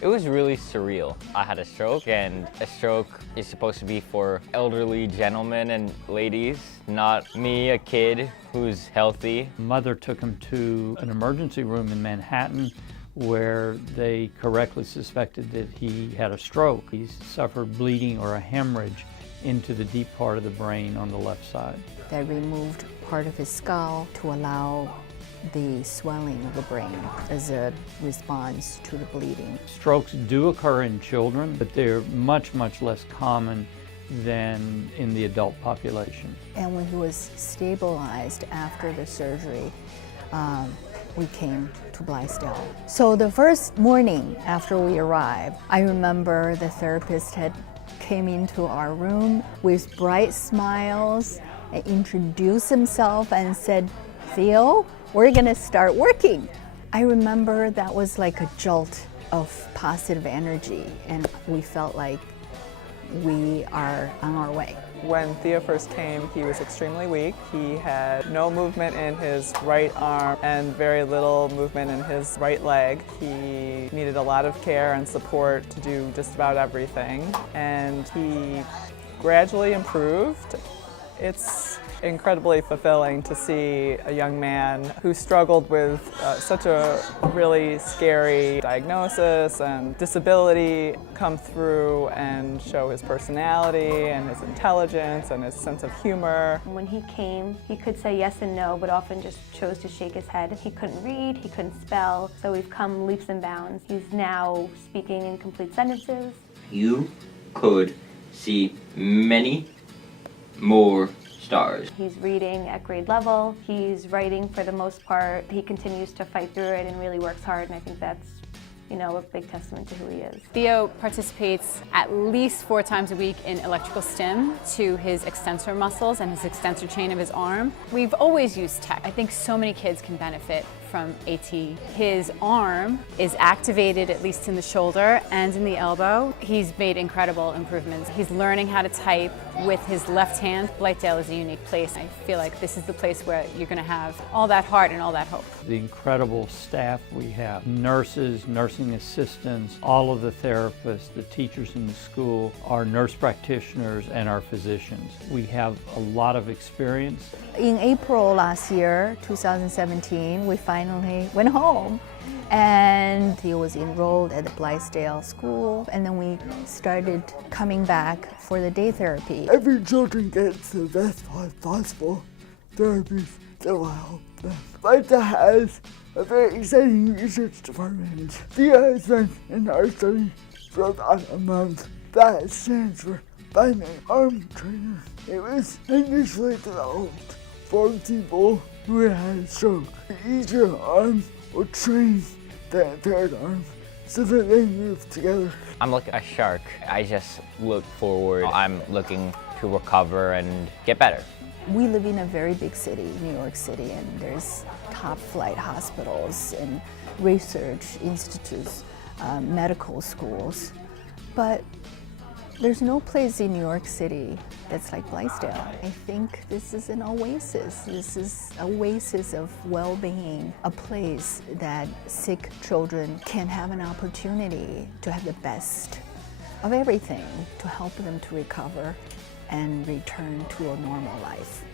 It was really surreal. I had a stroke, and a stroke is supposed to be for elderly gentlemen and ladies, not me, a kid who's healthy. Mother took him to an emergency room in Manhattan where they correctly suspected that he had a stroke. He suffered bleeding or a hemorrhage into the deep part of the brain on the left side. They removed part of his skull to allow the swelling of the brain as a response to the bleeding. Strokes do occur in children, but they're much, much less common than in the adult population. And when he was stabilized after the surgery, we came to Blythedale. So the first morning after we arrived, I remember the therapist had came into our room with bright smiles and introduced himself and said, "Theo, we're gonna start working." I remember that was like a jolt of positive energy, and we felt like we are on our way. When Theo first came, he was extremely weak. He had no movement in his right arm and very little movement in his right leg. He needed a lot of care and support to do just about everything, and he gradually improved. It's incredibly fulfilling to see a young man who struggled with such a really scary diagnosis and disability come through and show his personality and his intelligence and his sense of humor. When he came, he could say yes and no, but often just chose to shake his head. He couldn't read, he couldn't spell, so we've come leaps and bounds. He's now speaking in complete sentences. You could see many more stars. He's reading at grade level. He's writing for the most part. He continues to fight through it and really works hard, and I think that's, a big testament to who he is. Theo participates at least 4 times a week in electrical stim to his extensor muscles and his extensor chain of his arm. We've always used tech. I think so many kids can benefit from AT. His arm is activated at least in the shoulder and in the elbow. He's made incredible improvements. He's learning how to type with his left hand. Blythedale is a unique place. I feel like this is the place where you're going to have all that heart and all that hope. The incredible staff we have, nurses, nursing assistants, all of the therapists, the teachers in the school, our nurse practitioners, and our physicians. We have a lot of experience. In April last year, 2017, we finally went home, and he was enrolled at the Blythedale school, and then we started coming back for the day therapy. Every children gets the best possible therapies that will help them. Blythedale has a very exciting research department. Theo has been in our study for about a month. That stands for Binding Arm Trainer. It was initially developed for people who had a stroke. Each arm will train that third arm so that they move together. I'm like a shark. I just look forward. I'm looking to recover and get better. We live in a very big city, New York City, and there's top flight hospitals and research institutes, medical schools. But there's no place in New York City that's like Blythedale. I think this is an oasis. This is an oasis of well-being, a place that sick children can have an opportunity to have the best of everything to help them to recover and return to a normal life.